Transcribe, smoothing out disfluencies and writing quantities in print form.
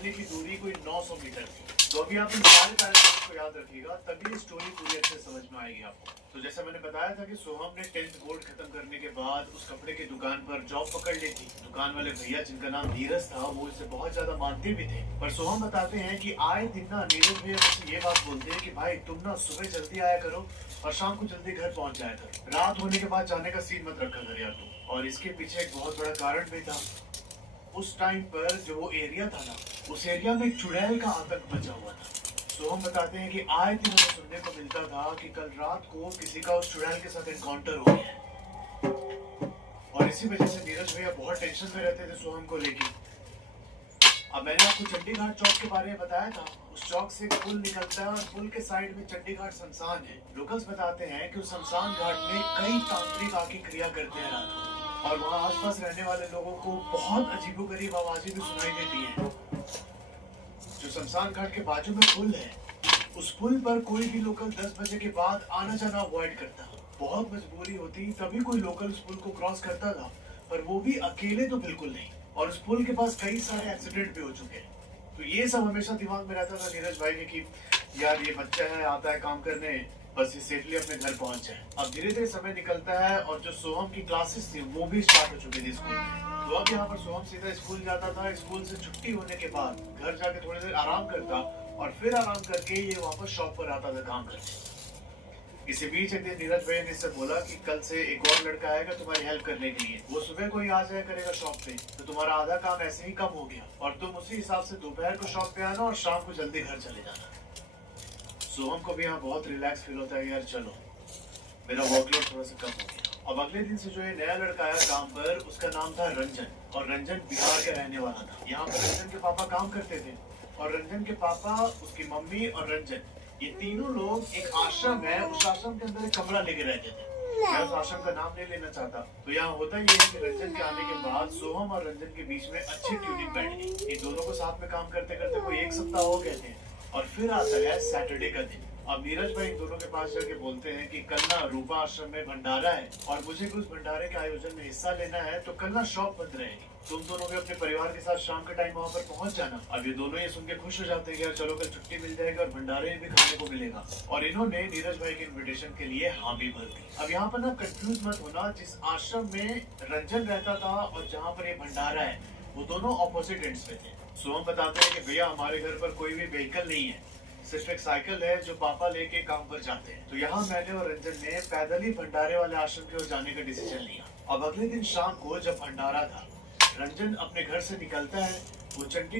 मोहल्ले की दूरी कोई 900 मीटर थी। तो अभी आप इन सारे पैरामीटर्स को याद रखिएगा, तभी स्टोरी पूरी अच्छे से समझ में आएगी आपको। तो जैसा मैंने बताया था कि सोहम ने 10th बोर्ड खत्म करने के बाद उस कपड़े की दुकान पर जॉब पकड़ ली थी। दुकान वाले भैया जिनका नाम नीरज था, वो इसे बहुत ज्यादा मानते भी थे। पर सोहम बताते हैं कि आए दिन ना नीरज भैया मुझसे ये बात बोलते हैं कि भाई तुम ना सुबह जल्दी आया करो और शाम को जल्दी घर पहुंच जाया करो। रात होने के बाद जाने का सीन मत रखा कर यार तुम। और इसके पीछे एक बहुत बड़ा कारण भी था। उस टाइम पर जो वो एरिया था ना, उस एरिया में एक चुड़ैल का आतंक मचा हुआ था। तो हम बताते हैं कि आए दिन हमें सुनने को मिलता था कि कल रात को किसी का उस चुड़ैल के साथ एनकाउंटर हो गया है। और इसी वजह से नीरज भैया बहुत टेंशन में रहते थे सोहम को लेकर। अब मैंने आपको चंडीघाट चौक के बारे में बताया था। उस चौक से एक पुल निकलता है और पुल के साइड में चंडीघाट शमशान है। लोकल्स बताते हैं कि उस शमशान घाट में कई तांत्रिक आके क्रिया करते हैं रात को, और वहाँ आसपास रहने वाले लोगों को बहुत अजीबोगरीब आवाजें भी सुनाई देती हैं। जो शमशान घाट के बाजू में पुल है, उस पुल पर कोई भी लोकल 10 बजे के बाद आना जाना अवॉइड करता। बहुत मजबूरी होती तभी कोई लोकल उस पुल को क्रॉस करता था, पर वो भी अकेले तो बिल्कुल नहीं। और उस पुल के पास कई सारे एक्सीडेंट भी हो चुके हैं। तो ये सब हमेशा दिमाग में रहता था नीरज भाई के कि यार ये बच्चा है, आता है काम करने, बस ये सेफली अपने घर पहुंच जाए। अब धीरे धीरे समय निकलता है और जो सोहम की क्लासेस थी वो भी स्टार्ट हो चुकी थी स्कूल में। तो अब यहाँ पर सोहम सीधा स्कूल जाता था। स्कूल से छुट्टी होने के बाद घर जाके थोड़ी देर आराम करता और फिर आराम करके ये वापस शॉप पर आता था काम करने। इसी बीच एक दिन नीरज भैया ने इससे बोला कि कल से एक और लड़का आएगा तुम्हारी हेल्प करने के लिए। वो सुबह को ही आ जाया करेगा शॉप पे, तो तुम्हारा आधा काम ऐसे ही कम हो गया और तुम उसी हिसाब से दोपहर को शॉप पे आना और शाम को जल्दी घर चले जाना। सोहम को भी यहाँ बहुत रिलैक्स फील होता है यार, चलो मेरा वर्कलोड थोड़ा सा कम हो गया। अब अगले दिन से जो ये नया लड़का आया काम पर, उसका नाम था रंजन, और रंजन बिहार के रहने वाला था। यहाँ पर रंजन के पापा काम करते थे, और रंजन के पापा, उसकी मम्मी और रंजन, ये तीनों लोग एक आश्रम है, उस आश्रम के अंदर एक कमरा लेके रहते थे। मैं उस आश्रम का नाम नहीं लेना चाहता। तो यहाँ होता ये है कि रंजन के आने के बाद सोहम और रंजन के बीच में अच्छी ट्यूनिंग बैठ गई। इन दोनों को साथ में काम करते करते कोई एक सप्ताह हो गए थे, और फिर आता है सैटरडे का दिन। अब नीरज भाई इन दोनों के पास जाके बोलते हैं कि कल ना रूपा आश्रम में भंडारा है और मुझे भी उस भंडारे के आयोजन में हिस्सा लेना है, तो कल ना शॉप बंद रहेगी। तुम दोनों भी अपने परिवार के साथ शाम के टाइम वहाँ पर पहुंच जाना। अब ये दोनों ये सुन के खुश हो जाते हैं यार, चलो कल छुट्टी मिल जाएगी और भंडारे भी खाने को मिलेगा। और इन्होंने नीरज भाई के इन्विटेशन के लिए हाँ भी भर दी। अब यहाँ पर ना कंफ्यूज मत होना, जिस आश्रम में रंजन रहता था और जहाँ पर ये भंडारा है, वो दोनों ऑपोजिट एंड्स पे थे। सोहम बताते हैं कि भैया हमारे घर पर कोई भी व्हीकल नहीं है, सिर्फ एक साइकिल है जो पापा लेके काम पर जाते हैं। तो यहाँ मैंने और रंजन ने पैदल ही भंडारे वाले आश्रम की ओर जाने का डिसीजन लिया। अब अगले दिन शाम को जब भंडारा था, रंजन अपने घर से निकलता है। वो चंडी